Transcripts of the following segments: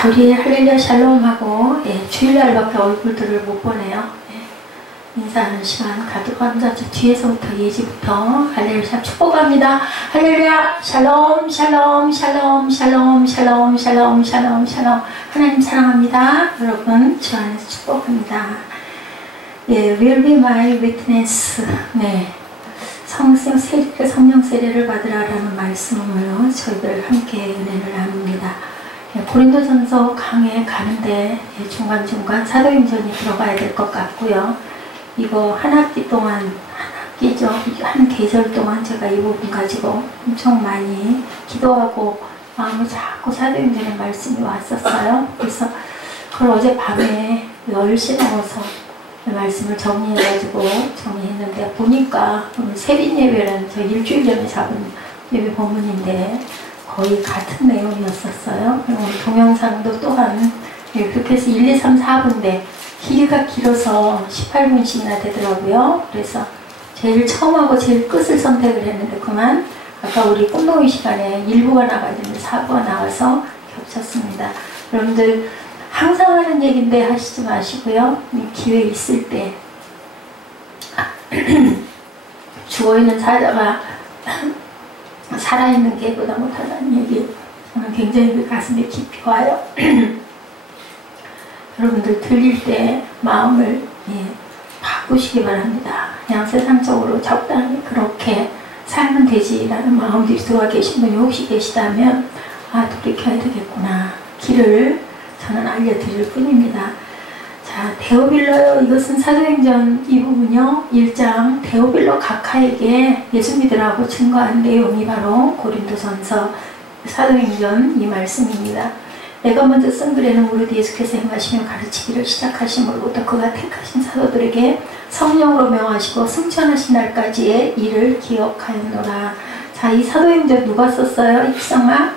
자, 우리 할렐루야 샬롬하고 주일날밖에 얼굴들을 못 보네요. 인사하는 시간 가득 앉아 뒤에서부터 예지부터 할렐루야 축복합니다. 할렐루야 샬롬 샬롬 샬롬 샬롬 샬롬 샬롬 샬롬 샬롬. 하나님 사랑합니다. 여러분 주 안에서 축복합니다. Will be my witness. 성령 세례를 받으라라는 말씀으로 저희들 함께 은혜를 나눕니다. 고린도전서 강에 가는데 중간중간 사도행전이 들어가야 될 것 같고요. 이거 한 학기 동안, 한 학기죠. 한 계절 동안 제가 이 부분 가지고 엄청 많이 기도하고 마음을 자꾸 사도행전의 말씀이 왔었어요. 그래서 그걸 어제 밤에 10시 넘어서 말씀을 정리해가지고 정리했는데 보니까 오늘 세빈 예배는 저 일주일 전에 잡은 예배 본문인데 거의 같은 내용이었었어요. 그리고 동영상도 또한 그렇게 해서 1, 2, 3, 4분인데 길이가 길어서 18분씩이나 되더라고요. 그래서 제일 처음하고 제일 끝을 선택을 했는데 그만 아까 우리 꿈동이 시간에 1부가 나가야 되는데 4부가 나와서 겹쳤습니다. 여러분들 항상 하는 얘기인데 하시지 마시고요. 기회 있을 때 죽어있는 사자가 살아있는 개보다 못하다는 얘기 저는 굉장히 그 가슴에 깊이 와요. 여러분들 들릴 때 마음을 바꾸시기 바랍니다. 그냥 세상적으로 적당히 그렇게 살면 되지라는 마음들이 들어와 계신 분이 혹시 계시다면 돌이켜야 되겠구나. 길을 저는 알려드릴 뿐입니다. 자, 데오빌로요. 이것은 사도행전 이 부분요. 1장 데오빌로 각하에게 예수 믿으라고 증거한 내용이 바로 고린도전서 사도행전 이 말씀입니다. 내가 먼저 쓴 글에는 무릇 예수께서 행하시며 가르치기를 시작하심으로부터 그가 택하신 사도들에게 성령으로 명하시고 승천하신 날까지의 일을 기억하였노라. 자, 이 사도행전 누가 썼어요? 입성아?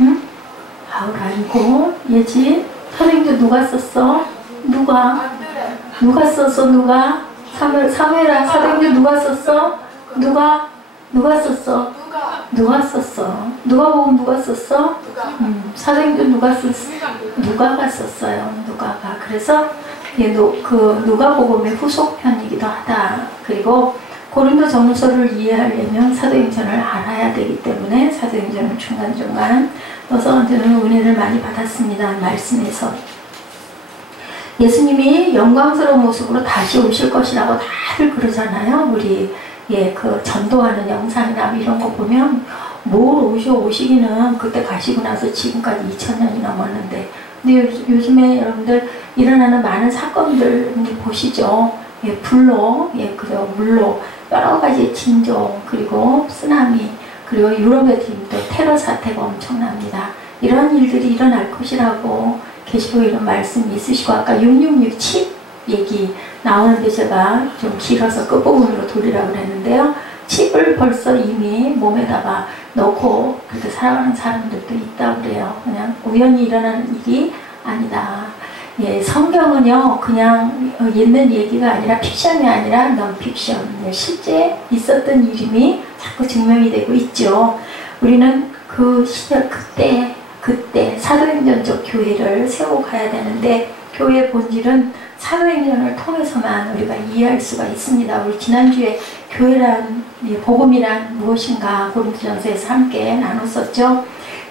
응? 바울 아니고 예지? 사도행전 누가 썼어? 누가 썼어? 누가? 사무엘아 사도행전 누가 썼어? 누가 썼어? 누가 썼어? 누가복음 누가 썼어? 사도행전 누가 썼어? 누가가 썼어요. 누가가. 그래서 그 누가복음의 후속편이기도 하다. 그리고 고린도 전서를 이해하려면 사도행전을 알아야 되기 때문에 사도행전을 중간중간 넣어서 저는 은혜를 많이 받았습니다. 말씀에서 예수님이 영광스러운 모습으로 다시 오실 것이라고 다들 그러잖아요. 우리 그 전도하는 영상이나 이런 거 보면 뭘 오시기는 그때 가시고 나서 지금까지 2000년이 넘었는데 근데 요즘에 여러분들 일어나는 많은 사건들 보시죠. 불로, 그죠. 물로 여러 가지 진종 그리고 쓰나미 그리고 유럽에 지금 또 테러 사태가 엄청납니다. 이런 일들이 일어날 것이라고 계시록에 이런 말씀이 있으시고 아까 666 칩 얘기 나오는데 제가 좀 길어서 끝부분으로 돌리라고 그랬는데요. 칩을 벌써 이미 몸에다가 넣고 그렇게 살아가는 사람들도 있다고 그래요. 그냥 우연히 일어나는 일이 아니다. 성경은요 그냥 있는 얘기가 아니라 픽션이 아니라 넌픽션 실제 있었던 일임이 자꾸 증명이 되고 있죠. 우리는 그 시절 그때 사도행전적 교회를 세우고 가야 되는데 교회의 본질은 사도행전을 통해서만 우리가 이해할 수가 있습니다. 우리 지난주에 교회란 복음이란 무엇인가 고린도전서에서 함께 나눴었죠.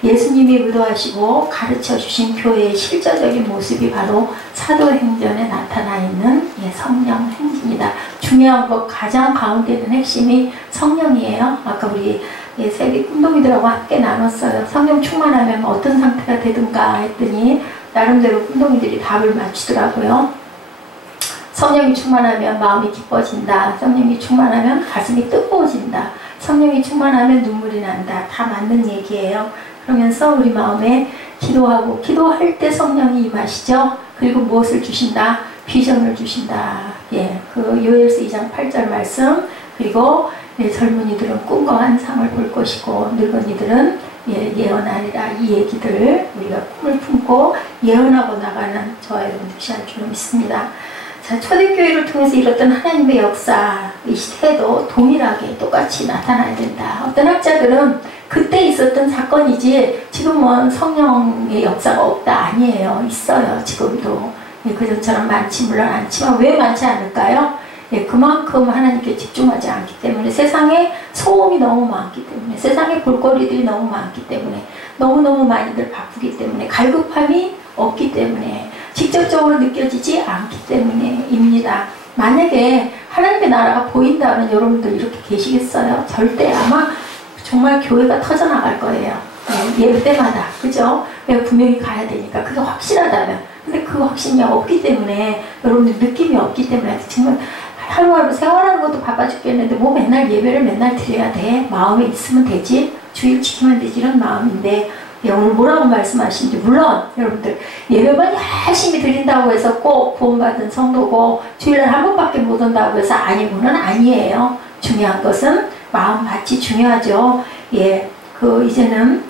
예수님이 의도하시고 가르쳐주신 교회의 실제적인 모습이 바로 사도행전에 나타나 있는 성령 행진이다. 중요한 것 가장 가운데 있는 핵심이 성령이에요. 아까 우리 세비 꿈동이들하고 함께 나눴어요. 성령 충만하면 어떤 상태가 되든가 했더니 나름대로 꿈동이들이 답을 맞추더라고요. 성령이 충만하면 마음이 기뻐진다. 성령이 충만하면 가슴이 뜨거워진다. 성령이 충만하면 눈물이 난다. 다 맞는 얘기예요. 그러면서 우리 마음에 기도하고 기도할 때 성령이 임하시죠. 그리고 무엇을 주신다? 비전을 주신다. 그 요엘서 2장 8절 말씀 그리고 젊은이들은 꿈과 환상을 볼 것이고 늙은이들은 예언하리라. 이 얘기들을 우리가 꿈을 품고 예언하고 나가는 저와 여러분 듯이 할 줄 믿습니다. 자, 초대교회를 통해서 이뤘던 하나님의 역사 이 시대에도 동일하게 똑같이 나타나야 된다. 어떤 학자들은 그때 있었던 사건 사건이지 지금은 성령의 역사가 없다 아니에요. 있어요. 지금도. 예, 그전처럼 많지 물론 않지만 왜 많지 않을까요? 예, 그만큼 하나님께 집중하지 않기 때문에 세상에 소음이 너무 많기 때문에 세상에 볼거리들이 너무 많기 때문에 너무너무 많이들 바쁘기 때문에 갈급함이 없기 때문에 직접적으로 느껴지지 않기 때문에입니다. 만약에 하나님의 나라가 보인다면 여러분들 이렇게 계시겠어요? 절대 아마 정말 교회가 터져나갈 거예요. 예배 때마다. 그죠? 분명히 가야 되니까. 그게 확실하다면. 근데 그 확신이 없기 때문에 여러분들 느낌이 없기 때문에 정말 하루하루 생활하는 것도 바빠 죽겠는데 뭐 맨날 예배를 맨날 드려야 돼? 마음에 있으면 되지? 주일 지키면 되지? 이런 마음인데 오늘 뭐라고 말씀하시는지 물론 여러분들 예배만 열심히 드린다고 해서 꼭 구원받은 성도고 주일날 한 번밖에 못 온다고 해서 아니고는 아니에요. 중요한 것은 마음밭이 중요하죠. 예, 이제는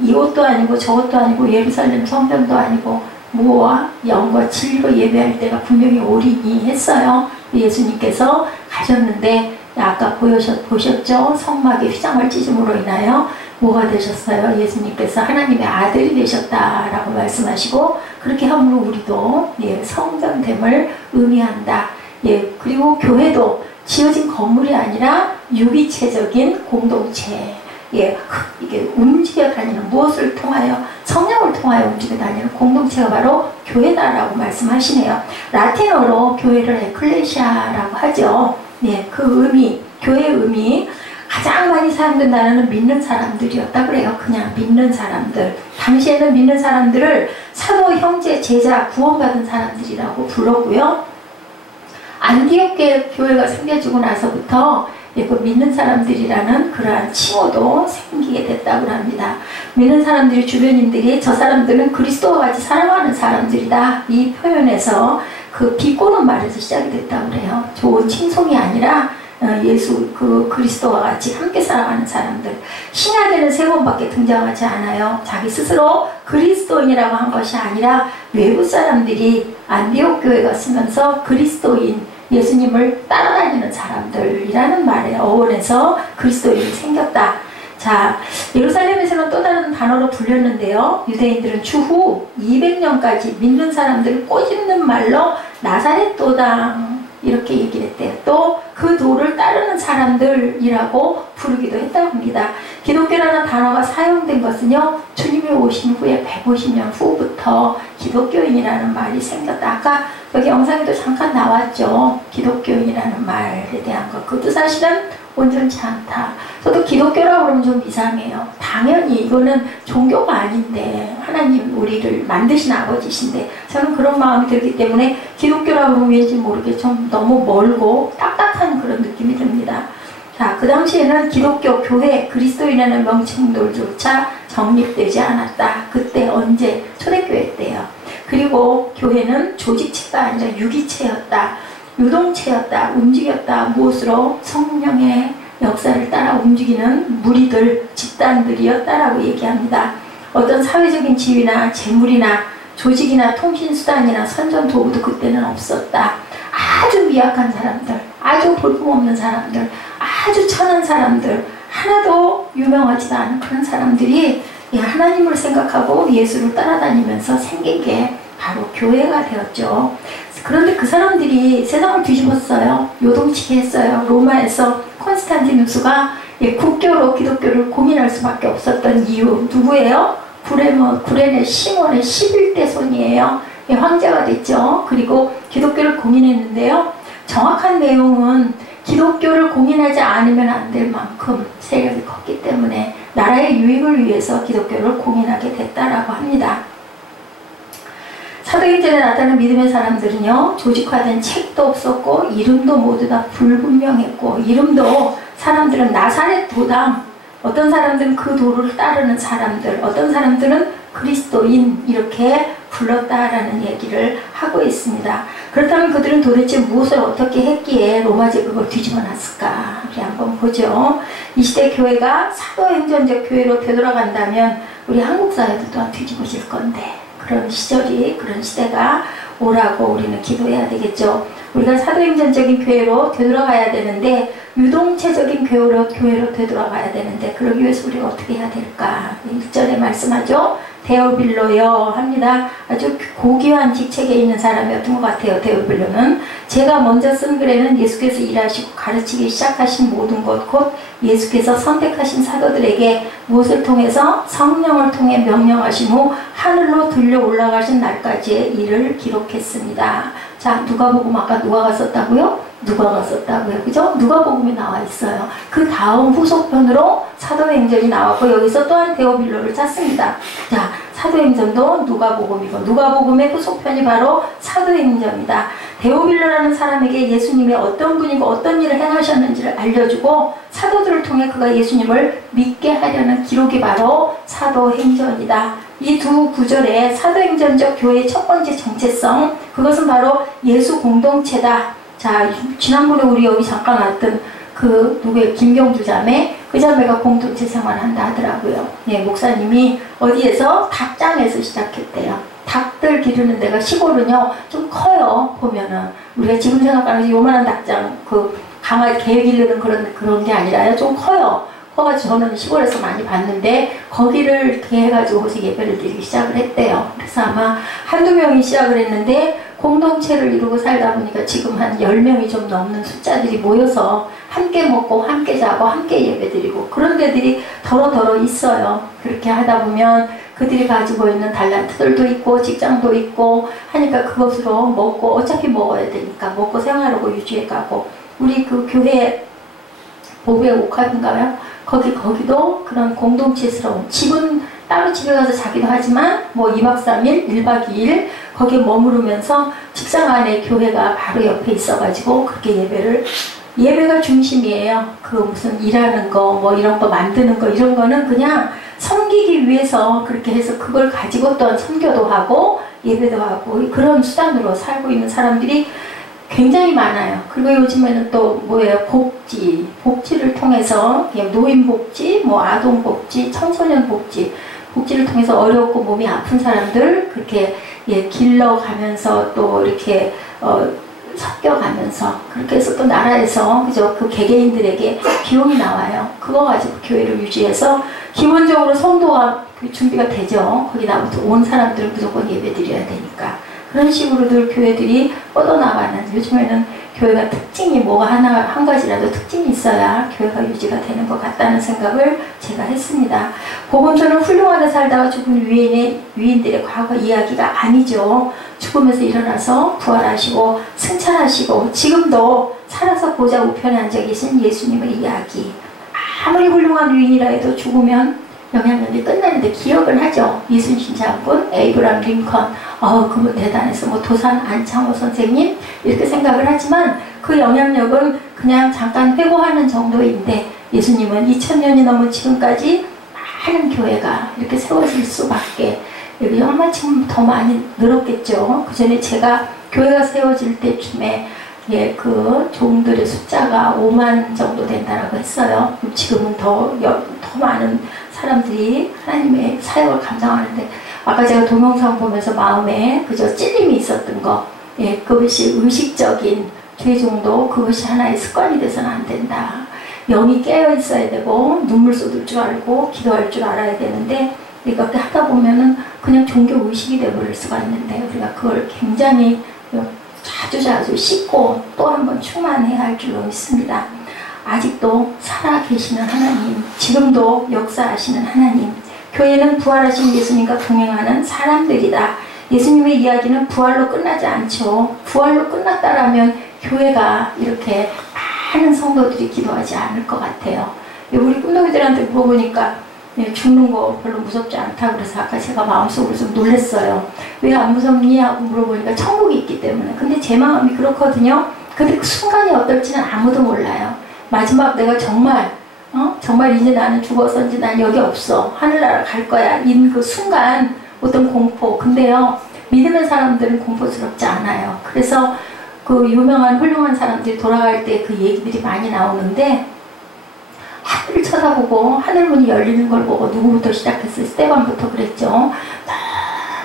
이것도 아니고 저것도 아니고 예루살렘 성전도 아니고 무와 영과 진리로 예배할 때가 분명히 올이니 했어요. 예수님께서 가셨는데 아까 보셨죠? 성막에 휘장을 찢음으로 인하여 뭐가 되셨어요? 예수님께서 하나님의 아들이 되셨다라고 말씀하시고 그렇게 하면 우리도 예, 성전됨을 의미한다. 예, 그리고 교회도 지어진 건물이 아니라 유기체적인 공동체. 예, 이게 움직여 다니는 무엇을 통하여 성령을 통하여 움직여 다니는 공동체가 바로 교회다라고 말씀하시네요. 라틴어로 교회를 에클레시아라고 하죠. 예, 그 의미, 교회의 의미 가장 많이 사용된 단어는 믿는 사람들이었다 그래요. 그냥 믿는 사람들. 당시에는 믿는 사람들을 사도, 형제, 제자, 구원받은 사람들이라고 불렀고요. 안디옥 교회가 생겨지고 나서부터 그 믿는 사람들이라는 그러한 칭호도 생기게 됐다고 합니다. 믿는 사람들이 주변인들이 저 사람들은 그리스도와 같이 살아가는 사람들이다. 이 표현에서 그 비꼬는 말에서 시작이 됐다고 그래요. 좋은 칭송이 아니라 예수 그리스도와 같이 함께 살아가는 사람들. 신약에는 3번밖에 등장하지 않아요. 자기 스스로 그리스도인이라고 한 것이 아니라 외부 사람들이 안디옥 교회가 쓰면서 그리스도인 예수님을 따라다니는 사람들이라는 말에 어원에서 그리스도인이 생겼다. 자, 예루살렘에서는 또 다른 단어로 불렸는데요. 유대인들은 추후 200년까지 믿는 사람들을 꼬집는 말로 나사렛 도당 이렇게 얘기를 했대요. 또 그 도를 따르는 사람들이라고 부르기도 했다고 합니다. 기독교라는 단어가 사용된 것은요. 주님이 오신 후에 150년 후부터 기독교인이라는 말이 생겼다. 아까 여기 영상에도 잠깐 나왔죠. 기독교인이라는 말에 대한 것. 그것도 사실은 온전치 않다. 저도 기독교라고 그러면 좀 이상해요. 당연히 이거는 종교가 아닌데 하나님 우리를 만드신 아버지신데 저는 그런 마음이 들기 때문에 기독교라고 그러면 왠지 모르게 좀 너무 멀고 딱딱한 그런 느낌이 듭니다. 자, 그 당시에는 기독교, 교회, 그리스도인이라는 명칭들조차 정립되지 않았다. 그때 언제? 초대교회 때요. 그리고 교회는 조직체가 아니라 유기체였다. 유동체였다. 움직였다. 무엇으로? 성령의 역사를 따라 움직이는 무리들, 집단들이었다라고 얘기합니다. 어떤 사회적인 지위나 재물이나 조직이나 통신수단이나 선전 도구도 그때는 없었다. 아주 미약한 사람들, 아주 볼품없는 사람들, 아주 천한 사람들, 하나도 유명하지도 않은 그런 사람들이 하나님을 생각하고 예수를 따라다니면서 생긴 게 바로 교회가 되었죠. 그런데 그 사람들이 세상을 뒤집었어요. 요동치게 했어요. 로마에서 콘스탄티누스가 국교로 기독교를 고민할 수밖에 없었던 이유 누구예요? 구레네 시몬의 11대 손이에요. 황제가 됐죠. 그리고 기독교를 공인했는데요. 정확한 내용은 기독교를 공인하지 않으면 안 될 만큼 세력이 컸기 때문에 나라의 유익을 위해서 기독교를 공인하게 됐다라고 합니다. 사도행전에 나타나는 믿음의 사람들은요. 조직화된 책도 없었고 이름도 모두 다 불분명했고 이름도 사람들은 나사렛 도당, 어떤 사람들은 그 도를 따르는 사람들, 어떤 사람들은 그리스도인 이렇게 불렀다라는 얘기를 하고 있습니다. 그렇다면 그들은 도대체 무엇을 어떻게 했기에 로마제 그걸 뒤집어 놨을까? 우리 한번 보죠. 이 시대 교회가 사도행전적 교회로 되돌아간다면 우리 한국 사회도 또한 뒤집어질 건데 그런 시절이, 그런 시대가 오라고 우리는 기도해야 되겠죠. 우리가 사도행전적인 교회로 되돌아가야 되는데 유동체적인 교회로 되돌아가야 되는데 그러기 위해서 우리가 어떻게 해야 될까? 1절에 말씀하죠. 데오빌로요 합니다. 아주 고귀한 직책에 있는 사람이었던 것 같아요. 데오빌로는 제가 먼저 쓴 글에는 예수께서 일하시고 가르치기 시작하신 모든 것 곧 예수께서 선택하신 사도들에게 무엇을 통해서 성령을 통해 명령하신 후 하늘로 들려 올라가신 날까지의 일을 기록했습니다. 자, 누가복음 아까 누가가 썼다고요? 누가가 썼다고요. 그죠? 누가복음이 나와 있어요. 그 다음 후속편으로 사도행전이 나왔고 여기서 또한 데오빌로를 찾습니다. 자, 사도행전도 누가복음이고 누가복음의 후속편이 바로 사도행전이다. 데오빌로라는 사람에게 예수님이 어떤 분이고 어떤 일을 행하셨는지를 알려주고 사도들을 통해 그가 예수님을 믿게 하려는 기록이 바로 사도행전이다. 이 두 구절의 사도행전적 교회의 첫 번째 정체성, 그것은 바로 예수 공동체다. 자, 지난번에 우리 여기 잠깐 왔던 그 누구의 김경주 자매, 그 자매가 공동체 생활한다 하더라고요. 예, 목사님이 어디에서 닭장에서 시작했대요. 닭들 기르는 데가 시골은요 좀 커요. 보면은 우리가 지금 생각하는 요만한 닭장, 그 강아지 개 기르는 그런 게 아니라요, 좀 커요. 커가지고 저는 시골에서 많이 봤는데 거기를 이렇게 해가지고 거기서 예배를 드리기 시작을 했대요. 그래서 아마 한두 명이 시작을 했는데 공동체를 이루고 살다 보니까 지금 한 10명이 좀 넘는 숫자들이 모여서 함께 먹고 함께 자고 함께 예배 드리고 그런 데들이 더러더러 있어요. 그렇게 하다 보면 그들이 가지고 있는 달란트들도 있고 직장도 있고 하니까 그것으로 먹고 어차피 먹어야 되니까 먹고 생활하고 유지해 가고, 우리 그 교회 보부의 옥합인가요? 거기도 그런 공동체스러운, 집은 따로 집에 가서 자기도 하지만 뭐 2박 3일, 1박 2일 거기에 머무르면서 직장 안에 교회가 바로 옆에 있어가지고 그렇게 예배가 중심이에요. 그 무슨 일하는 거 뭐 이런 거 만드는 거 이런 거는 그냥 섬기기 위해서 그렇게 해서 그걸 가지고 또한 선교도 하고 예배도 하고 그런 수단으로 살고 있는 사람들이 굉장히 많아요. 그리고 요즘에는 또 뭐예요? 복지를 통해서 노인복지, 뭐 아동복지, 청소년복지를 통해서 어렵고 몸이 아픈 사람들 그렇게 길러가면서 또 이렇게 섞여가면서 그렇게 해서 또 나라에서 그죠? 그 개개인들에게 비용이 나와요. 그거 가지고 교회를 유지해서 기본적으로 성도가 준비가 되죠. 거기 나부터 온 사람들은 무조건 예배 드려야 되니까. 그런 식으로들 교회들이 뻗어나가는, 요즘에는 교회가 특징이 뭐가 한 가지라도 특징이 있어야 교회가 유지가 되는 것 같다는 생각을 제가 했습니다. 복음서는 훌륭하게 살다가 죽은 위인들의 과거 이야기가 아니죠. 죽으면서 일어나서 부활하시고 승천하시고 지금도 살아서 보좌 우편에 앉아 계신 예수님의 이야기. 아무리 훌륭한 위인이라 해도 죽으면 영향력이 끝나는데 기억을 하죠. 이순신 장군, 에이브람 링컨, 그분 대단해서 뭐 도산 안창호 선생님 이렇게 생각을 하지만 그 영향력은 그냥 잠깐 회고하는 정도인데 예수님은 2000년이 넘은 지금까지 많은 교회가 이렇게 세워질 수밖에, 여기 얼마큼 더 많이 늘었겠죠. 그 전에 제가 교회가 세워질 때쯤에 그 종들의 숫자가 5만 정도 된다라고 했어요. 지금은 더 많은 사람들이 하나님의 사역을 감당하는데, 아까 제가 동영상 보면서 마음에 그저 찔림이 있었던 거, 그것이 의식적인 죄 정도, 그것이 하나의 습관이 돼서는 안 된다. 영이 깨어 있어야 되고 눈물 쏟을 줄 알고 기도할 줄 알아야 되는데, 그렇게 하다 보면은 그냥 종교 의식이 되어버릴 수가 있는데, 우리가 그걸 굉장히 자주 씻고 또 한 번 충만해야 할 줄로 믿습니다. 아직도 살아계시는 하나님, 지금도 역사하시는 하나님, 교회는 부활하신 예수님과 동행하는 사람들이다. 예수님의 이야기는 부활로 끝나지 않죠. 부활로 끝났다라면 교회가 이렇게 많은 성도들이 기도하지 않을 것 같아요. 우리 꿈동이들한테 물어보니까 죽는 거 별로 무섭지 않다 그래서 아까 제가 마음속으로 좀 놀랐어요. 왜 안 무섭니? 하고 물어보니까 천국이 있기 때문에. 근데 제 마음이 그렇거든요. 근데 그 순간이 어떨지는 아무도 몰라요. 마지막 내가 정말 이제 나는 죽어서 이제 난 여기 없어, 하늘나라 갈 거야, 인 그 순간 어떤 공포. 근데요, 믿음의 사람들은 공포스럽지 않아요. 그래서 그 유명한 훌륭한 사람들이 돌아갈 때 그 얘기들이 많이 나오는데, 하늘을 쳐다보고 하늘문이 열리는 걸 보고, 누구부터 시작했어요? 스테반부터 그랬죠.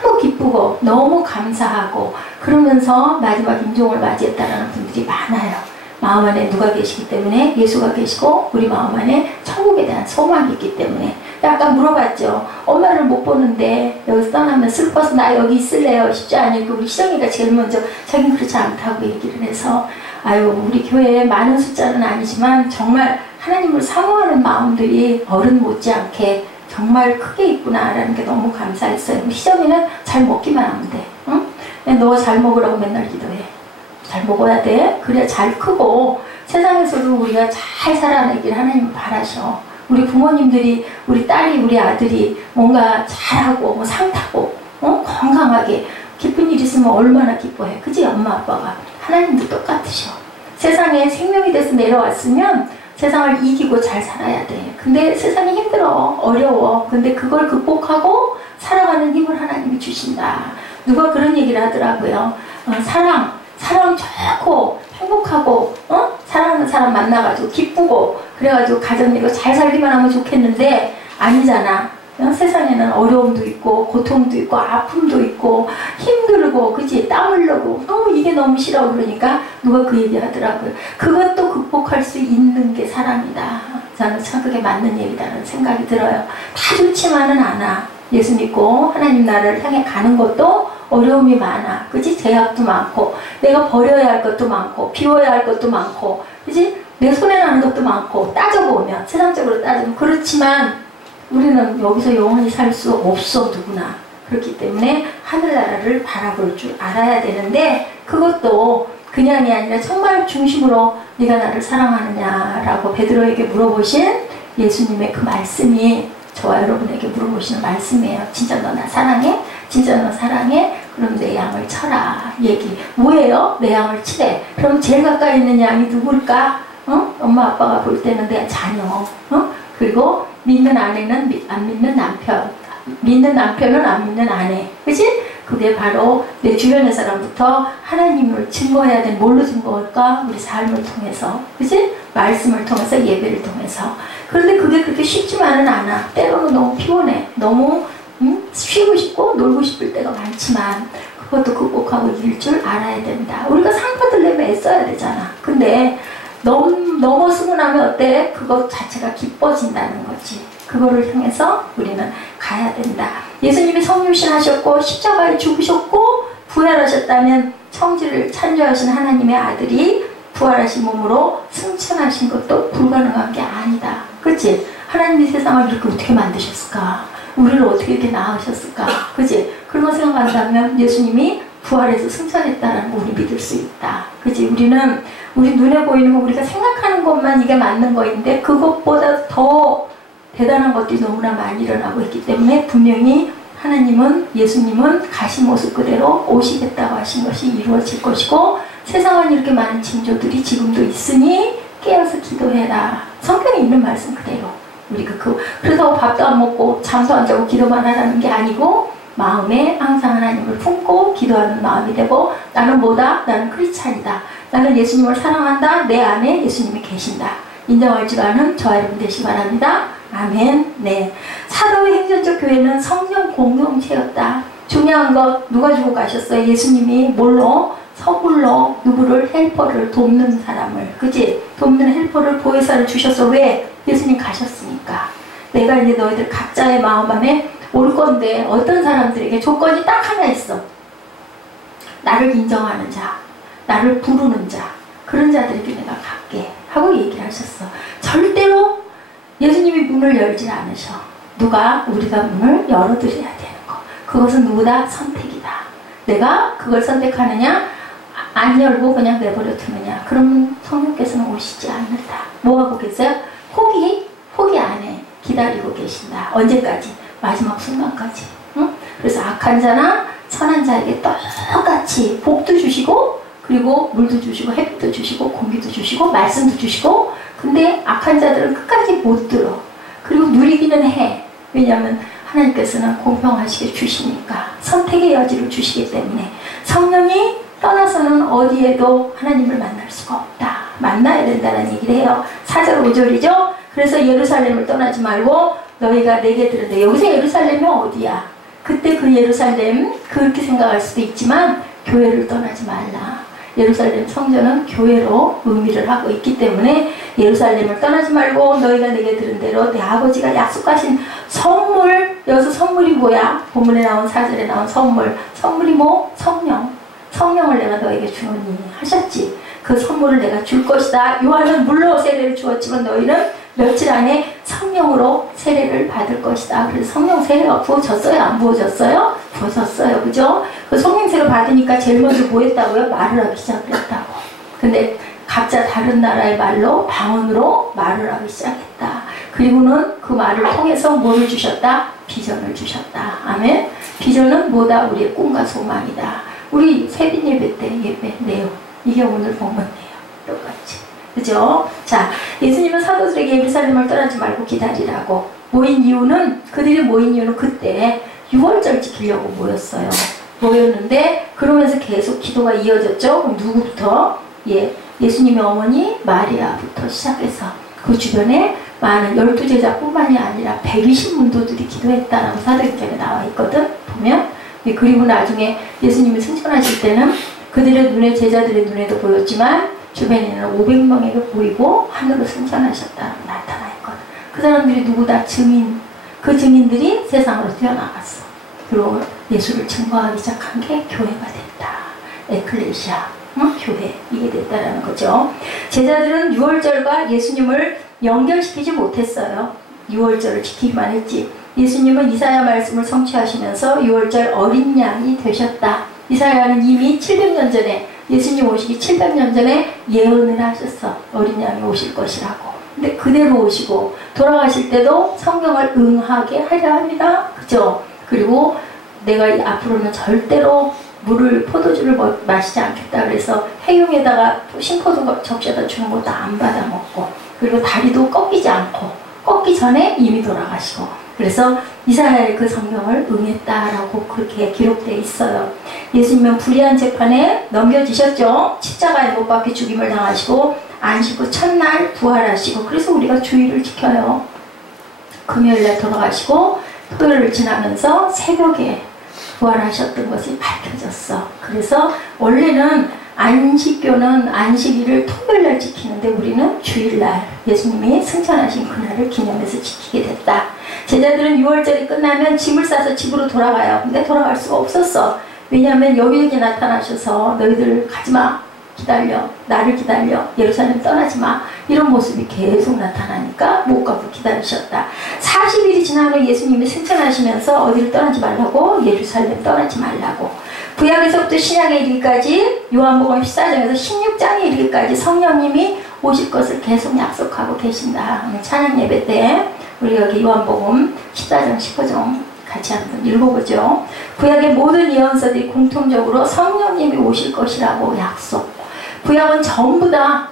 너무 기쁘고 너무 감사하고 그러면서 마지막 임종을 맞이했다는 분들이 많아요. 마음 안에 누가 계시기 때문에? 예수가 계시고 우리 마음 안에 천국에 대한 소망이 있기 때문에. 아까 물어봤죠. 엄마를 못 보는데 여기서 떠나면 슬퍼서 나 여기 있을래요. 쉽지 않으니까 우리 시정이가 제일 먼저 자기는 그렇지 않다고 얘기를 해서 아유 우리 교회에 많은 숫자는 아니지만 정말 하나님을 사모하는 마음들이 어른 못지않게 정말 크게 있구나라는 게 너무 감사했어요. 우리 시정이는 잘 먹기만 하면 돼. 응? 너 잘 먹으라고 맨날 기도해. 잘 먹어야 돼. 그래야 잘 크고 세상에서도 우리가 잘 살아내길 하나님 바라셔. 우리 부모님들이 우리 딸이 우리 아들이 뭔가 잘하고 뭐 상 타고 건강하게 기쁜 일 있으면 얼마나 기뻐해. 그지? 엄마 아빠가. 하나님도 똑같으셔. 세상에 생명이 돼서 내려왔으면 세상을 이기고 잘 살아야 돼. 근데 세상이 힘들어. 어려워. 근데 그걸 극복하고 살아가는 힘을 하나님이 주신다. 누가 그런 얘기를 하더라고요. 사랑 좋고 행복하고 사랑하는 사람 만나가지고 기쁘고 그래가지고 가정이고 잘 살기만 하면 좋겠는데 아니잖아. 세상에는 어려움도 있고 고통도 있고 아픔도 있고 힘들고 그치? 땀 흘리고 너무 이게 너무 싫어. 그러니까 누가 그 얘기 하더라고요. 그것도 극복할 수 있는 게 사랑이다. 저는 참 그게 맞는 얘기다라는 생각이 들어요. 다 좋지만은 않아. 예수 믿고 하나님 나라를 향해 가는 것도 어려움이 많아. 그치? 제약도 많고 내가 버려야 할 것도 많고 비워야 할 것도 많고 그치? 내 손에 나는 것도 많고 따져보면 세상적으로 따지면 그렇지만 우리는 여기서 영원히 살 수 없어. 누구나. 그렇기 때문에 하늘나라를 바라볼 줄 알아야 되는데 그것도 그냥이 아니라 정말 중심으로 네가 나를 사랑하느냐라고 베드로에게 물어보신 예수님의 그 말씀이 저와 여러분에게 물어보시는 말씀이에요. 진짜 너 나 사랑해? 진짜 너 사랑해? 그럼 내 양을 쳐라. 얘기. 뭐예요? 내 양을 치래. 그럼 제일 가까이 있는 양이 누굴까? 엄마 아빠가 볼 때는 내 자녀. 그리고 믿는 아내는 안 믿는 남편. 믿는 남편은 안 믿는 아내. 그치? 그게 바로 내 주변의 사람부터 하나님을 증거해야 돼. 뭘로 증거할까? 우리 삶을 통해서. 그치? 말씀을 통해서 예배를 통해서. 그런데 그게 그렇게 쉽지만은 않아. 때로는 너무 피곤해. 너무 쉬고 싶고 놀고 싶을 때가 많지만 그것도 극복하고 이길 줄 알아야 된다. 우리가 상 받으려면 애써야 되잖아. 근데 넘어서고 나면 어때? 그것 자체가 기뻐진다는 거지. 그거를 향해서 우리는 가야 된다. 예수님이 성육신 하셨고 십자가에 죽으셨고 부활하셨다면 청지를 창조하신 하나님의 아들이 부활하신 몸으로 승천하신 것도 불가능한 게 아니다. 그치? 하나님이 세상을 이렇게 어떻게 만드셨을까? 우리를 어떻게 이렇게 낳으셨을까? 그치? 그런 거 생각한다면 예수님이 부활해서 승천했다는 걸 우리 믿을 수 있다. 그치? 우리는 우리 눈에 보이는 거 우리가 생각하는 것만 이게 맞는 거인데 그것보다 더 대단한 것들이 너무나 많이 일어나고 있기 때문에 분명히 하나님은 예수님은 가신 모습 그대로 오시겠다고 하신 것이 이루어질 것이고 세상은 이렇게 많은 징조들이 지금도 있으니 깨어서 기도해라. 성경에 있는 말씀 그대로 우리가 그래서 밥도 안 먹고 잠도 안 자고 기도만 하라는 게 아니고 마음에 항상 하나님을 품고 기도하는 마음이 되고 나는 뭐다? 나는 크리스찬이다. 나는 예수님을 사랑한다. 내 안에 예수님이 계신다. 인정할 줄 아는 저와 여러분 되시기 바랍니다. 아멘. 네. 사도의 행전적 교회는 성령 공동체였다. 중요한 것 누가 주고 가셨어요? 예수님이 뭘로? 서불로 누구를 헬퍼를 돕는 사람을 그치? 돕는 헬퍼를 보혜사를 주셔서 왜? 예수님 가셨으니까. 내가 이제 너희들 각자의 마음 안에 올 건데 어떤 사람들에게 조건이 딱 하나 있어. 나를 인정하는 자, 나를 부르는 자, 그런 자들에게 내가 갈게 하고 얘기를 하셨어. 절대로 예수님이 문을 열지 않으셔. 우리가 문을 열어드려야 되는 거. 그것은 누구다? 선택이다. 내가 그걸 선택하느냐? 안 열고 그냥 내버려 두느냐? 그럼 성령께서는 오시지 않는다. 뭐하고 계세요? 포기 안 해. 기다리고 계신다. 언제까지? 마지막 순간까지. 응? 그래서 악한 자나 선한 자에게 똑같이 복도 주시고 그리고 물도 주시고 햇빛도 주시고 공기도 주시고 말씀도 주시고 근데 악한 자들은 끝까지 못 들어. 그리고 누리기는 해. 왜냐하면 하나님께서는 공평하시게 주시니까 선택의 여지를 주시기 때문에 성령이 떠나서는 어디에도 하나님을 만날 수가 없다. 만나야 된다는 얘기를 해요. 4절 5절이죠. 그래서 예루살렘을 떠나지 말고 너희가 내게 들은데 여기서 예루살렘이 어디야? 그때 그 예루살렘 그렇게 생각할 수도 있지만 교회를 떠나지 말라. 예루살렘 성전은 교회로 의미를 하고 있기 때문에 예루살렘을 떠나지 말고 너희가 내게 들은 대로 내 아버지가 약속하신 선물, 여기서 선물이 뭐야? 본문에 나온 4절에 나온 선물이 뭐? 성령을 내가 너에게 주노니 하셨지. 그 선물을 내가 줄 것이다. 요한은 물로 세례를 주었지만 너희는 며칠 안에 성령으로 세례를 받을 것이다. 그래서 성령 세례가 부어졌어요? 안 부어졌어요? 부어졌어요. 그죠? 그 성령 세례 받으니까 제일 먼저 뭐 했다고요? 말을 하기 시작했다고. 근데 각자 다른 나라의 말로 방언으로 말을 하기 시작했다. 그리고는 그 말을 통해서 뭐를 주셨다? 비전을 주셨다. 아멘. 비전은 뭐다? 우리의 꿈과 소망이다. 우리 새벽 예배 때 예배 내용, 이게 오늘 본문이에요. 똑같이. 그죠? 자, 예수님은 사도들에게 예루살렘을 떠나지 말고 기다리라고 그들이 모인 이유는 그때 6월절 지키려고 모였는데 그러면서 계속 기도가 이어졌죠. 누구부터? 예수님의 어머니 마리아부터 시작해서 그 주변에 많은 12제자뿐만이 아니라 120문도들이 기도했다라고 사도행전에 나와 있거든. 보면. 그리고 나중에 예수님이 승천하실 때는 그들의 눈에, 제자들의 눈에도 보였지만 주변에는 500명에게 보이고 하늘로 승천하셨다고 나타나 있거든. 그 사람들이 누구다? 증인. 그 증인들이 세상으로 뛰어나갔어. 그리고 예수를 증거하기 시작한 게 교회가 됐다. 에클레시아, 교회. 이게 됐다라는 거죠. 제자들은 6월절과 예수님을 연결시키지 못했어요. 6월절을 지키기만 했지. 예수님은 이사야 말씀을 성취하시면서 6월절 어린 양이 되셨다. 이사야는 이미 700년 전에, 예수님 오시기 700년 전에 예언을 하셨어. 어린 양이 오실 것이라고. 근데 그대로 오시고 돌아가실 때도 성경을 응하게 하려 합니다. 그죠? 그리고 내가 앞으로는 절대로 포도주를 마시지 않겠다. 그래서 해용에다가 신포도 적셔다 주는 것도 안 받아 먹고, 그리고 다리도 꺾이지 않고, 꺾기 전에 이미 돌아가시고, 그래서 이사야의 그 성경을 응했다라고 그렇게 기록되어 있어요. 예수님은 불의한 재판에 넘겨지셨죠. 십자가에 못 박혀 죽임을 당하시고 안식 후 첫날 부활하시고, 그래서 우리가 주일을 지켜요. 금요일날 돌아가시고 토요일을 지나면서 새벽에 부활하셨던 것이 밝혀졌어. 그래서 원래는 안식교는 안식일을 토요일날 지키는데 우리는 주일날 예수님이 승천하신 그날을 기념해서 지키게 됐다. 제자들은 6월절이 끝나면 짐을 싸서 집으로 돌아가요. 근데 돌아갈 수가 없었어. 왜냐하면 여기저기 나타나셔서 너희들 가지마, 기다려, 나를 기다려, 예루살렘 떠나지마, 이런 모습이 계속 나타나니까 못 가고 기다리셨다. 40일이 지난 후 예수님이 승천하시면서 어디를 떠나지 말라고? 예루살렘 떠나지 말라고. 구약에서부터 신약에 이르기까지, 요한복음 14장에서 16장에 이르기까지 성령님이 오실 것을 계속 약속하고 계신다. 찬양 예배 때 우리 여기 요한복음 14장 15장 같이 한번 읽어보죠. 구약의 모든 예언서들이 공통적으로 성령님이 오실 것이라고 약속. 구약은 전부 다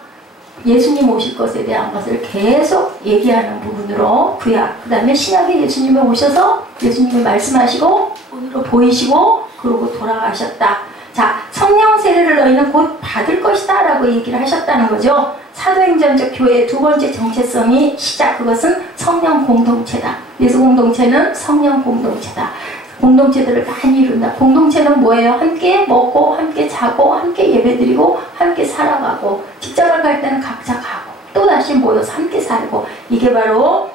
예수님 오실 것에 대한 것을 계속 얘기하는 부분으로 구약, 그 다음에 신약에 예수님이 오셔서 예수님이 말씀하시고 오늘로 보이시고 그러고 돌아가셨다. 자, 성령 세례를 너희는 곧 받을 것이다 라고 얘기를 하셨다는 거죠. 사도행전적 교회의 두 번째 정체성이 시작, 그것은 성령 공동체다. 예수 공동체는 성령 공동체다. 공동체들을 많이 이룬다. 공동체는 뭐예요? 함께 먹고 함께 자고 함께 예배드리고 함께 살아가고, 직장을 갈 때는 각자 가고 또다시 모여서 함께 살고, 이게 바로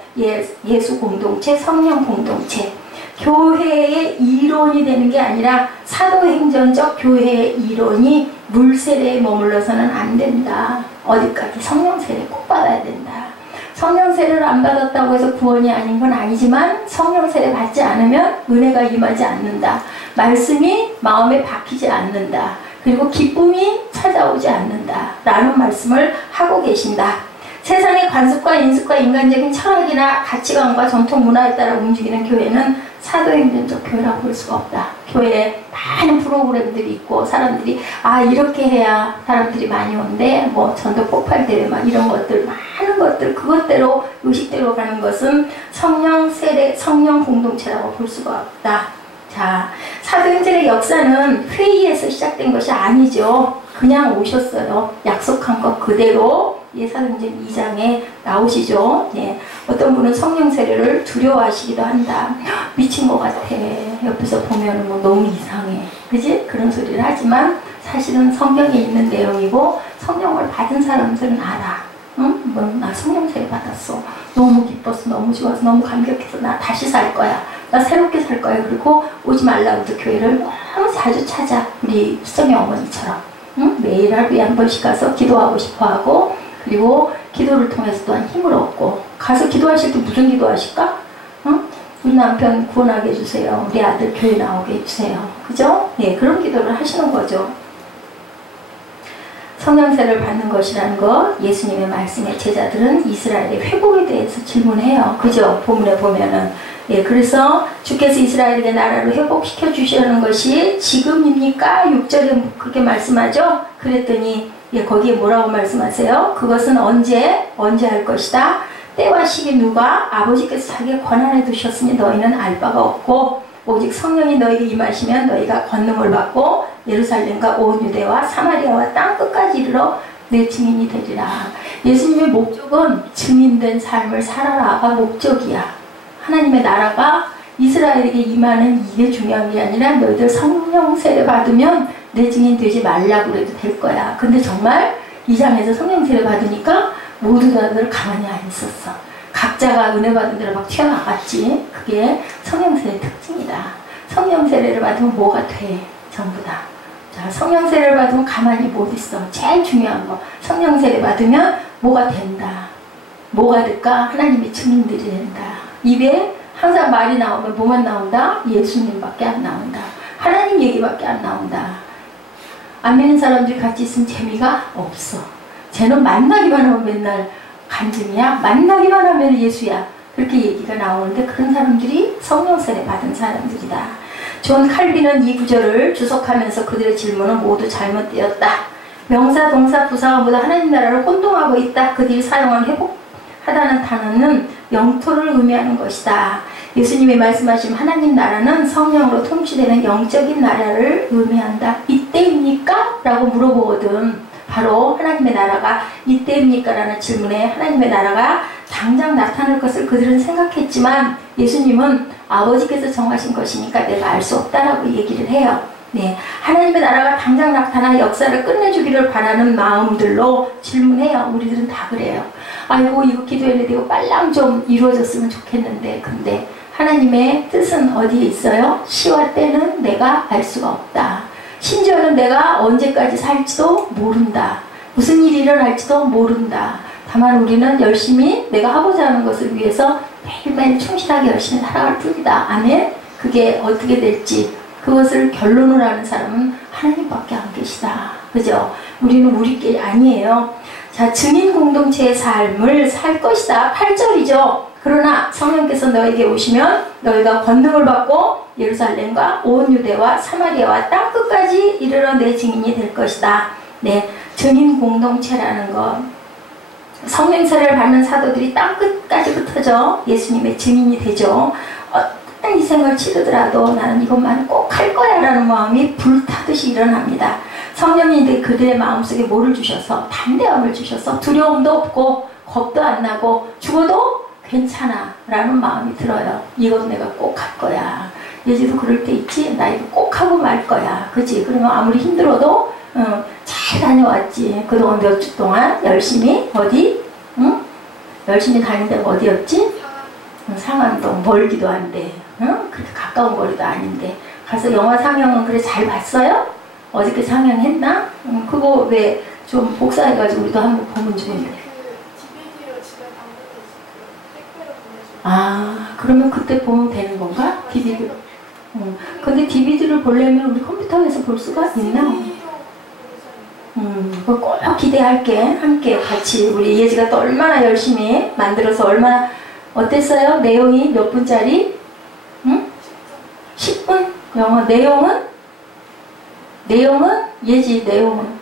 예수 공동체, 성령 공동체. 교회의 이론이 되는 게 아니라 사도행전적 교회의 이론이 물세례에 머물러서는 안 된다. 어디까지? 성령세례 꼭 받아야 된다. 성령세례를 안 받았다고 해서 구원이 아닌 건 아니지만 성령세례 받지 않으면 은혜가 임하지 않는다. 말씀이 마음에 박히지 않는다. 그리고 기쁨이 찾아오지 않는다. 라는 말씀을 하고 계신다. 세상의 관습과 인습과 인간적인 철학이나 가치관과 전통 문화에 따라 움직이는 교회는 사도행전적 교회라고 볼 수가 없다. 교회에 많은 프로그램들이 있고 사람들이 이렇게 해야 사람들이 많이 오는데 뭐 전도 폭발 대회 막 이런 것들, 많은 것들, 그것대로 의식대로 가는 것은 성령 세례, 성령 공동체라고 볼 수가 없다. 자, 사도행전의 역사는 회의에서 시작된 것이 아니죠. 그냥 오셨어요. 약속한 것 그대로 사도행전 2장에 나오시죠. 어떤 분은 성령 세례를 두려워하시기도 한다. 미친 것 같아. 옆에서 보면 뭐 너무 이상해. 그지? 그런 소리를 하지만 사실은 성경에 있는 내용이고 성령을 받은 사람들은 알아. 응? 뭐, 나 성령 세례 받았어. 너무 기뻤어. 너무 좋아서 너무 감격해서 나 다시 살 거야. 나 새롭게 살 거야. 그리고 오지 말라고 도 교회를 너무 자주 찾아. 우리 수정의 어머니처럼. 응? 매일 하루에 한 번씩 가서 기도하고 싶어 하고 그리고 기도를 통해서 또한 힘을 얻고 가서 기도하실 때 무슨 기도하실까? 응? 우리 남편 구원하게 해주세요. 우리 아들 교회 나오게 해주세요. 그죠? 네, 그런 기도를 하시는 거죠. 성령세를 받는 것이라는 것, 예수님의 말씀에 제자들은 이스라엘의 회복에 대해서 질문해요. 그죠? 본문에 보면은. 예, 그래서 주께서 이스라엘에게 나라를 회복시켜 주시려는 것이 지금입니까? 6절에 그렇게 말씀하죠? 그랬더니, 예, 거기에 뭐라고 말씀하세요? 그것은 언제 할 것이다? 때와 시기 누가 아버지께서 자기의 권한에 두셨으니 너희는 알 바가 없고, 오직 성령이 너희에게 임하시면 너희가 권능을 받고 예루살렘과 온 유대와 사마리아와 땅끝까지 이르러 내 증인이 되리라. 예수님의 목적은 증인된 삶을 살아라가 목적이야. 하나님의 나라가 이스라엘에게 임하는 이게 중요한 게 아니라 너희들 성령 세례 받으면 내 증인 되지 말라고 그래도 될 거야. 근데 정말 이 장에서 성령 세례 받으니까 모두 다들 가만히 안 있었어. 각자가 은혜 받은 대로 막 튀어나갔지. 그게 성령세례의 특징이다. 성령세례를 받으면 뭐가 돼? 전부 다. 자, 성령세례를 받으면 가만히 못 있어. 제일 중요한 거. 성령세례 받으면 뭐가 된다. 뭐가 될까? 하나님의 증인들이 된다. 입에 항상 말이 나오면 뭐만 나온다? 예수님밖에 안 나온다. 하나님 얘기밖에 안 나온다. 안 믿는 사람들이 같이 있으면 재미가 없어. 쟤는 만나기만 하면 맨날 간증이야. 만나기만 하면 예수야. 그렇게 얘기가 나오는데 그런 사람들이 성령세례 받은 사람들이다. 존 칼빈은 이 구절을 주석하면서 그들의 질문은 모두 잘못되었다. 명사, 동사, 부사가 모두 하나님 나라를 혼동하고 있다. 그들이 사용한 회복하다는 단어는 영토를 의미하는 것이다. 예수님이 말씀하신 하나님 나라는 성령으로 통치되는 영적인 나라를 의미한다. 이때입니까? 라고 물어보거든. 바로 하나님의 나라가 이때입니까? 라는 질문에 하나님의 나라가 당장 나타날 것을 그들은 생각했지만 예수님은 아버지께서 정하신 것이니까 내가 알 수 없다라고 얘기를 해요. 네, 하나님의 나라가 당장 나타나 역사를 끝내주기를 바라는 마음들로 질문해요. 우리들은 다 그래요. 아이고 이거 기도했는데 이거 빨랑 좀 이루어졌으면 좋겠는데 근데 하나님의 뜻은 어디에 있어요? 시와 때는 내가 알 수가 없다. 심지어는 내가 언제까지 살지도 모른다. 무슨 일이 일어날지도 모른다. 다만 우리는 열심히 내가 하고자 하는 것을 위해서 매일매일 충실하게 열심히 살아갈 뿐이다. 아멘? 그게 어떻게 될지 그것을 결론을 아는 사람은 하나님밖에 안 계시다. 그죠? 우리는 우리끼리 아니에요. 자, 증인 공동체의 삶을 살 것이다. 8절이죠. 그러나 성령께서 너에게 오시면 너희가 권능을 받고 예루살렘과 온 유대와 사마리아와 땅끝까지 이르러 내 증인이 될 것이다. 네, 증인 공동체라는 것. 성령세례를 받는 사도들이 땅끝까지 흩어져 예수님의 증인이 되죠. 어떤 희생을 치르더라도 나는 이것만 꼭 할 거야 라는 마음이 불타듯이 일어납니다. 성령이 그들의 마음속에 뭐를 주셔서 담대함을 주셔서 두려움도 없고 겁도 안 나고 죽어도 괜찮아 라는 마음이 들어요. 이건 내가 꼭 할 거야. 예지도 그럴 때 있지. 나 이거 꼭 하고 말 거야. 그치? 그러면 아무리 힘들어도 잘 다녀왔지. 그동안 몇 주 동안 열심히 어디? 응? 열심히 다닌 데가 어디였지? 상암동. 멀기도 한데 응? 그렇게 가까운 거리도 아닌데 가서 영화 상영은 그래 잘 봤어요? 어저께 상영했나? 그거 왜 좀 복사해가지고 우리도 한번 보면 좋은데. 아, 그러면 그때 보면 되는 건가? DVD로. 근데 DVD를 보려면 우리 컴퓨터에서 볼 수가 있나? 그거 꼭 기대할게. 함께 같이 우리 예지가 또 얼마나 열심히 만들어서 얼마나 어땠어요? 내용이 몇 분짜리? 응? 10분? 영화 내용은? 예지 내용은?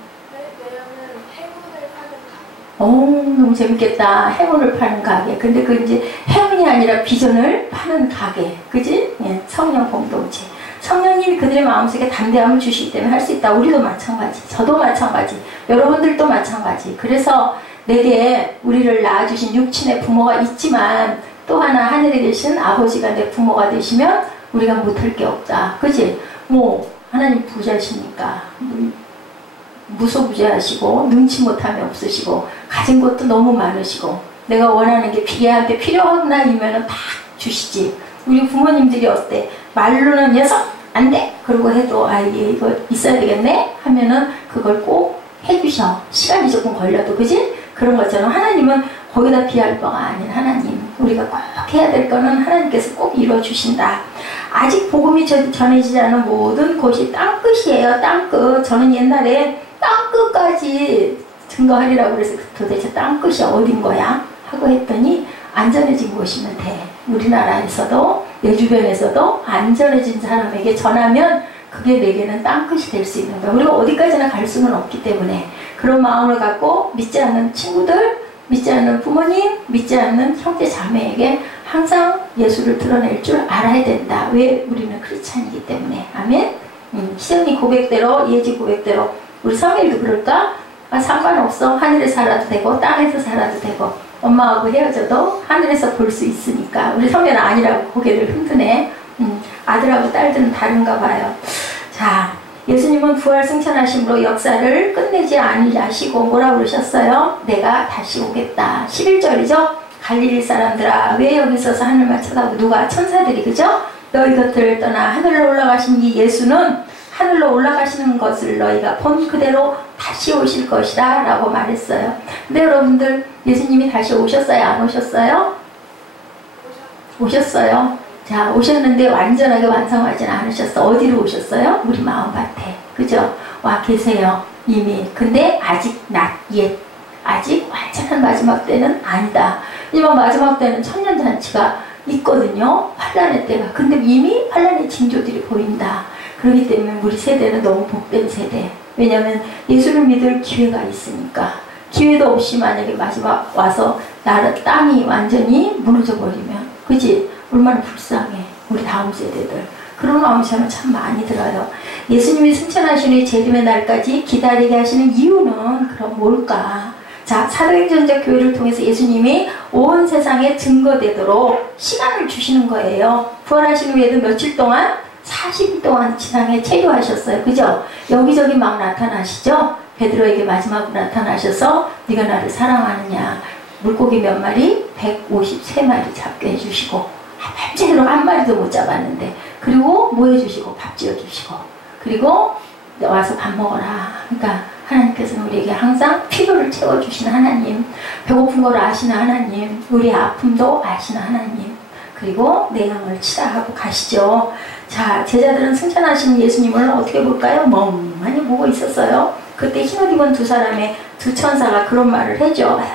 너무 재밌겠다. 행운을 파는 가게. 근데 그 이제 행운이 아니라 비전을 파는 가게. 그지? 예, 성령 공동체. 성령님이 그들의 마음속에 담대함을 주시기 때문에 할 수 있다. 우리도 마찬가지. 저도 마찬가지. 여러분들도 마찬가지. 그래서 내게 우리를 낳아주신 육친의 부모가 있지만 또 하나 하늘에 계신 아버지가 내 부모가 되시면 우리가 못할 게 없다. 그지? 뭐 하나님 부자시니까 무소부재하시고 능치 못함이 없으시고 가진 것도 너무 많으시고 내가 원하는 게 얘한테 필요하구나 이면은 다 주시지. 우리 부모님들이 어때? 말로는 녀석 안 돼! 그러고 해도 아 얘 이거 있어야 되겠네? 하면은 그걸 꼭 해주셔. 시간이 조금 걸려도 그지? 그런 것처럼 하나님은 거기다 비할 바가 아닌 하나님. 우리가 꼭 해야 될 거는 하나님께서 꼭 이루어주신다. 아직 복음이 전해지지 않은 모든 곳이 땅끝이에요. 땅끝. 저는 옛날에 땅끝까지 증거하리라고 그래서 도대체 땅끝이 어딘 거야? 하고 했더니 안전해진 곳이면 돼. 우리나라에서도 내 주변에서도 안전해진 사람에게 전하면 그게 내게는 땅끝이 될 수 있는 거야. 우리가 어디까지나 갈 수는 없기 때문에 그런 마음을 갖고 믿지 않는 친구들, 믿지 않는 부모님, 믿지 않는 형제 자매에게 항상 예수를 드러낼 줄 알아야 된다. 왜? 우리는 크리스찬이기 때문에. 아멘. 시온이 고백대로, 예지 고백대로 우리 사무엘도 그럴까? 아, 상관없어. 하늘에 살아도 되고 땅에서 살아도 되고 엄마하고 헤어져도 하늘에서 볼 수 있으니까. 우리 성녀는 아니라고 고개를 흔드네. 아들하고 딸들은 다른가 봐요. 자, 예수님은 부활 승천하심으로 역사를 끝내지 아니하시고 뭐라 그러셨어요? 내가 다시 오겠다. 11절이죠. 갈릴리 사람들아 왜 여기 서서 하늘만 쳐다보고 누가? 천사들이 그죠? 너희 곁을 떠나 하늘로 올라가신 이 예수는 하늘로 올라가시는 것을 너희가 본 그대로 다시 오실 것이다 라고 말했어요. 근데 여러분들 예수님이 다시 오셨어요? 안 오셨어요? 오셨어요. 자, 오셨는데 완전하게 완성하지는 않으셨어. 어디로 오셨어요? 우리 마음밭에. 그죠? 와 계세요. 이미. 근데 아직 not yet. 아직 완전한 마지막 때는 아니다. 이번 마지막 때는 천년잔치가 있거든요. 환란의 때가. 근데 이미 환란의 징조들이 보인다. 그렇기 때문에 우리 세대는 너무 복된 세대. 왜냐하면 예수를 믿을 기회가 있으니까. 기회도 없이 만약에 마지막 와서 나라 땅이 완전히 무너져 버리면 그지? 얼마나 불쌍해. 우리 다음 세대들. 그런 마음이 저는 참 많이 들어요. 예수님이 승천하신 후 재림의 날까지 기다리게 하시는 이유는 그럼 뭘까? 자, 사도행전적 교회를 통해서 예수님이 온 세상에 증거되도록 시간을 주시는 거예요. 부활하신 후에도 며칠 동안? 40일 동안 지상에 체류하셨어요. 그죠? 여기저기 막 나타나시죠? 베드로에게 마지막으로 나타나셔서 네가 나를 사랑하느냐? 물고기 몇 마리? 153마리 잡게 해주시고 밤새도록 한 마리도 못 잡았는데 그리고 뭐 해주시고 밥 지어주시고 그리고 와서 밥 먹어라. 그러니까 하나님께서는 우리에게 항상 필요를 채워주시는 하나님, 배고픈 걸 아시는 하나님, 우리의 아픔도 아시는 하나님, 그리고 내 양을 치라 하고 가시죠. 자, 제자들은 승천하신 예수님을 어떻게 볼까요? 멍하니 보고 있었어요. 그때 흰옷 입은 두 사람의 두 천사가 그런 말을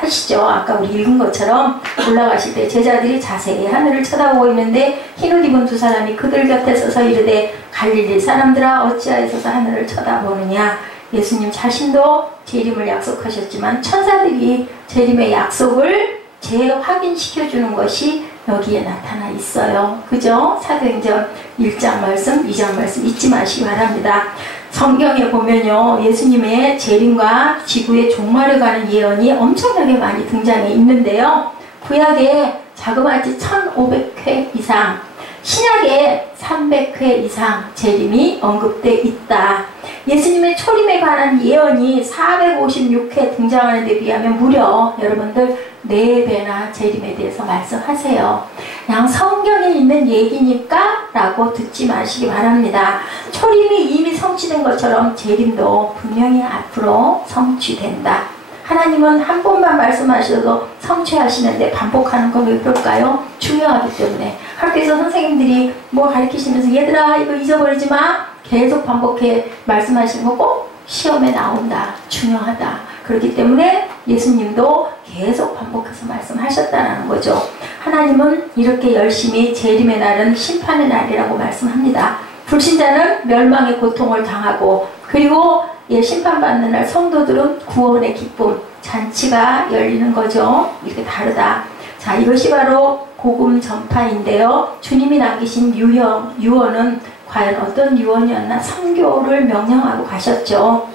하시죠. 아까 우리 읽은 것처럼 올라가실 때 제자들이 자세히 하늘을 쳐다보고 있는데 흰옷 입은 두 사람이 그들 곁에 서서 이르되 갈릴리 사람들아 어찌하여서 하늘을 쳐다보느냐. 예수님 자신도 재림을 약속하셨지만 천사들이 재림의 약속을 재확인시켜주는 것이 여기에 나타나 있어요. 그죠? 사도행전 1장 말씀, 2장 말씀 잊지 마시기 바랍니다. 성경에 보면요, 예수님의 재림과 지구의 종말에 관한 예언이 엄청나게 많이 등장해 있는데요. 구약에 자그마치 1500회 이상, 신약에 300회 이상 재림이 언급돼 있다. 예수님의 초림에 관한 예언이 456회 등장하는 데 비하면 무려 여러분들 4배나 재림에 대해서 말씀하세요. 그냥 성경에 있는 얘기니까 라고 듣지 마시기 바랍니다. 초림이 이미 성취된 것처럼 재림도 분명히 앞으로 성취된다. 하나님은 한 번만 말씀하셔도 성취하시는데 반복하는 건 왜 그럴까요? 중요하기 때문에. 학교에서 선생님들이 뭐 가르치시면서 얘들아 이거 잊어버리지 마. 계속 반복해 말씀하시는 거 꼭 시험에 나온다. 중요하다. 그렇기 때문에 예수님도 계속 반복해서 말씀하셨다는 거죠. 하나님은 이렇게 열심히 재림의 날은 심판의 날이라고 말씀합니다. 불신자는 멸망의 고통을 당하고 그리고 심판받는 날 성도들은 구원의 기쁨, 잔치가 열리는 거죠. 이렇게 다르다. 자, 이것이 바로 복음 전파인데요. 주님이 남기신 유언은 과연 어떤 유언이었나? 선교를 명령하고 가셨죠.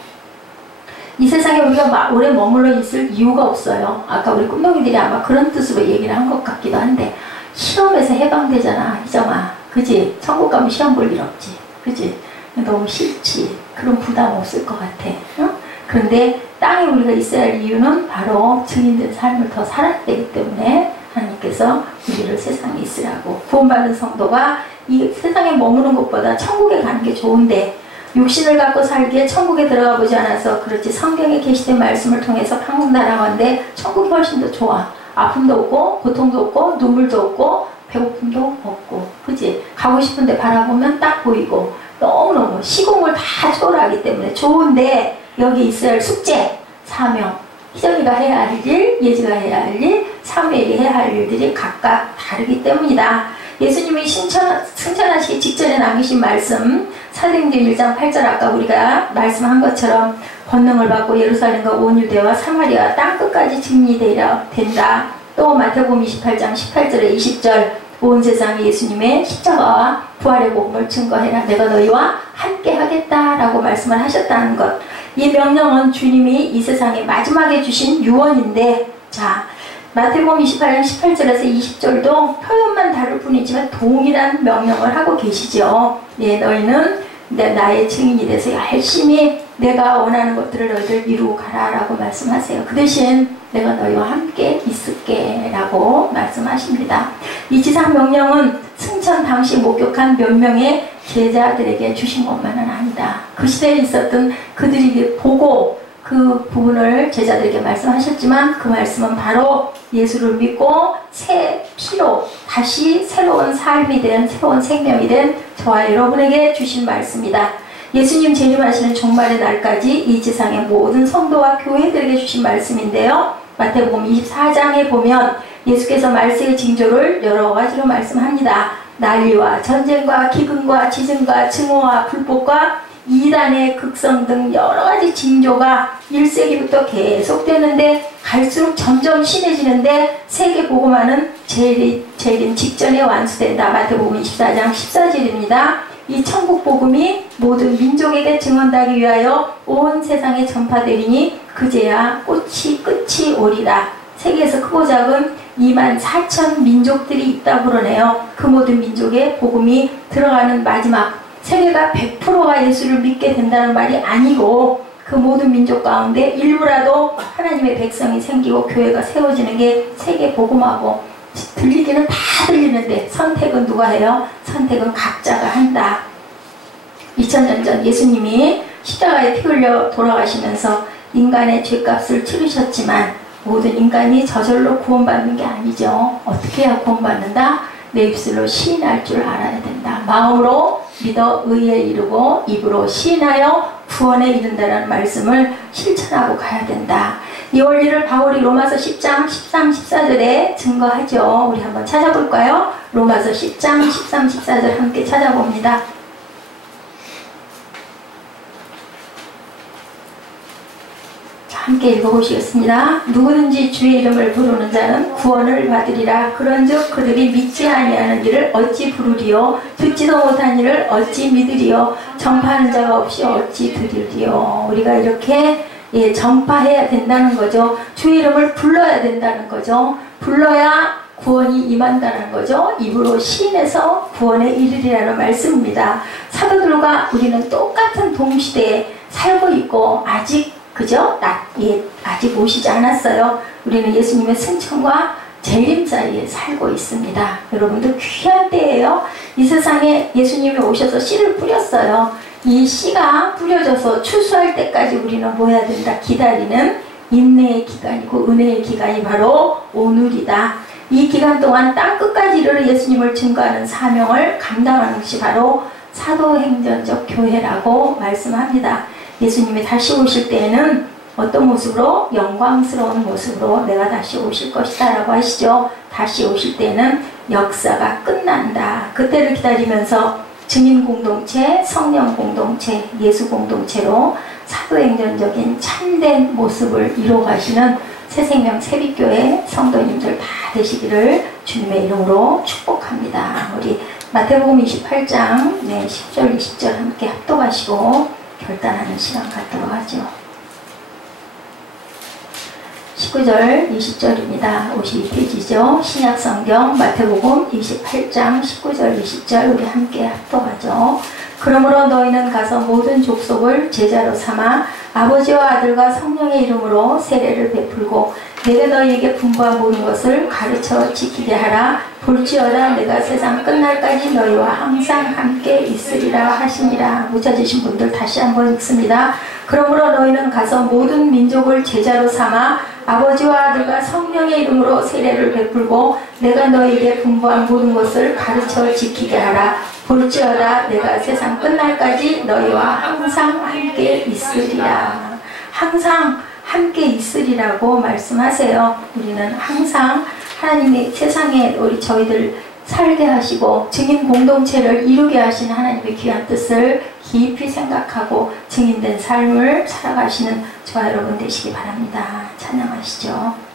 이 세상에 우리가 오래 머물러 있을 이유가 없어요. 아까 우리 꿈동이들이 아마 그런 뜻으로 얘기를 한 것 같기도 한데 시험에서 해방되잖아, 희정아. 그지? 천국 가면 시험 볼 일 없지. 그지? 너무 싫지. 그런 부담 없을 것 같아. 응? 그런데 땅에 우리가 있어야 할 이유는 바로 증인된 삶을 더 살아야 되기 때문에 하나님께서 우리를 세상에 있으라고. 구원받은 성도가 이 세상에 머무는 것보다 천국에 가는 게 좋은데 육신을 갖고 살기에 천국에 들어가 보지 않아서 그렇지, 성경에 계시된 말씀을 통해서 한국 나라가는데 천국이 훨씬 더 좋아. 아픔도 없고 고통도 없고 눈물도 없고 배고픔도 없고, 그치? 가고 싶은데 바라보면 딱 보이고 너무너무 시공을 다 초월하기 때문에 좋은데, 여기 있어야 할 숙제, 사명, 희정이가 해야 할 일, 예지가 해야 할 일, 사무엘이 해야 할 일들이 각각 다르기 때문이다. 예수님이 승천하시기 직전에 남기신 말씀, 사도행전 1장 8절, 아까 우리가 말씀한 것처럼 권능을 받고 예루살렘과 온 유대와 사마리아 땅끝까지 증인이 된다. 또 마태복음 28장 18절에 20절, 온 세상에 예수님의 십자가와 부활의 복음을 증거해라. 내가 너희와 함께 하겠다라고 말씀을 하셨다는 것. 이 명령은 주님이 이 세상에 마지막에 주신 유언인데, 자, 마태복음 28장 18절에서 20절도 표현만 다를 뿐이지만 동일한 명령을 하고 계시죠. 예, 너희는 나의 증인이 돼서 열심히 내가 원하는 것들을 너희들 이루고 가라 라고 말씀하세요. 그 대신 내가 너희와 함께 있을게 라고 말씀하십니다. 이 지상 명령은 승천 당시 목격한 몇 명의 제자들에게 주신 것만은 아니다. 그 시대에 있었던 그들이 보고 그 부분을 제자들에게 말씀하셨지만, 그 말씀은 바로 예수를 믿고 새 피로 다시 새로운 삶이 된, 새로운 생명이 된 저와 여러분에게 주신 말씀이다. 예수님 재림하시는 종말의 날까지 이 지상의 모든 성도와 교회들에게 주신 말씀인데요. 마태복음 24장에 보면 예수께서 말세의 징조를 여러 가지로 말씀합니다. 난리와 전쟁과 기근과 지진과 증오와 불법과 이단의 극성 등 여러 가지 징조가 1세기부터 계속되는데 갈수록 점점 심해지는데 세계 복음화는 재림 직전에 완수된다. 마태복음 24장 14절입니다. 이 천국 복음이 모든 민족에게 증언하기 위하여 온 세상에 전파되리니 그제야 끝이 오리라. 세계에서 크고 작은 24,000 민족들이 있다고 그러네요. 그 모든 민족의 복음이 들어가는 마지막, 세계가 100%가 예수를 믿게 된다는 말이 아니고 그 모든 민족 가운데 일부라도 하나님의 백성이 생기고 교회가 세워지는 게 세계 복음하고, 들리기는 다 들리는데 선택은 누가 해요? 선택은 각자가 한다. 2000년 전 예수님이 십자가에 피 흘려 돌아가시면서 인간의 죄값을 치르셨지만 모든 인간이 저절로 구원받는 게 아니죠. 어떻게 해야 구원받는다? 내 입술로 시인할 줄 알아야 된다. 마음으로 믿어 의에 이르고 입으로 시인하여 구원에 이른다는 말씀을 실천하고 가야 된다. 이 원리를 바울이 로마서 10장 13, 14절에 증거하죠. 우리 한번 찾아볼까요? 로마서 10장 13, 14절 함께 찾아봅니다. 함께 읽어보시겠습니다. 누구든지 주의 이름을 부르는 자는 구원을 받으리라. 그런즉 그들이 믿지 아니하는 일을 어찌 부르리요? 듣지도 못한 일을 어찌 믿으리요? 전파하는 자가 없이 어찌 들으리요? 우리가 이렇게 전파해야 된다는 거죠. 주의 이름을 불러야 된다는 거죠. 불러야 구원이 임한다는 거죠. 입으로 시인해서 구원에 이르리라는 말씀입니다. 사도들과 우리는 똑같은 동시대에 살고 있고 아직 그죠? 아직 오시지 않았어요. 우리는 예수님의 승천과 재림 사이에 살고 있습니다. 여러분들 귀한 때예요. 이 세상에 예수님이 오셔서 씨를 뿌렸어요. 이 씨가 뿌려져서 추수할 때까지 우리는 뭐 해야 된다? 기다리는 인내의 기간이고 은혜의 기간이 바로 오늘이다. 이 기간 동안 땅끝까지 이르러 예수님을 증거하는 사명을 감당하는 것이 바로 사도행전적 교회라고 말씀합니다. 예수님이 다시 오실 때에는 어떤 모습으로? 영광스러운 모습으로 내가 다시 오실 것이다 라고 하시죠. 다시 오실 때는 역사가 끝난다. 그때를 기다리면서 증인 공동체, 성령 공동체, 예수 공동체로 사도행전적인 참된 모습을 이루어가시는 새생명 새빛교회 성도님들 다 되시기를 주님의 이름으로 축복합니다. 우리 마태복음 28장 10절 20절 함께 합독하시고 결단하는 시간 갖도록 하죠. 19절 20절입니다. 52페이지죠. 신약성경 마태복음 28장 19절 20절 우리 함께 합독하죠. 그러므로 너희는 가서 모든 족속을 제자로 삼아 아버지와 아들과 성령의 이름으로 세례를 베풀고 내가 너희에게 분부한 모든 것을 가르쳐 지키게 하라. 볼지어다 내가 세상 끝날까지 너희와 항상 함께 있으리라 하시니라. 묻혀주신 분들 다시 한번 읽습니다. 그러므로 너희는 가서 모든 민족을 제자로 삼아 아버지와 아들과 성령의 이름으로 세례를 베풀고 내가 너희에게 분부한 모든 것을 가르쳐 지키게 하라. 볼지어다 내가 세상 끝날까지 너희와 항상 함께 있으리라. 항상 함께 있으리라고 말씀하세요. 우리는 항상 하나님이 세상에 저희들 살게 하시고 증인 공동체를 이루게 하신 하나님의 귀한 뜻을 깊이 생각하고 증인된 삶을 살아가시는 저와 여러분 되시기 바랍니다. 찬양하시죠.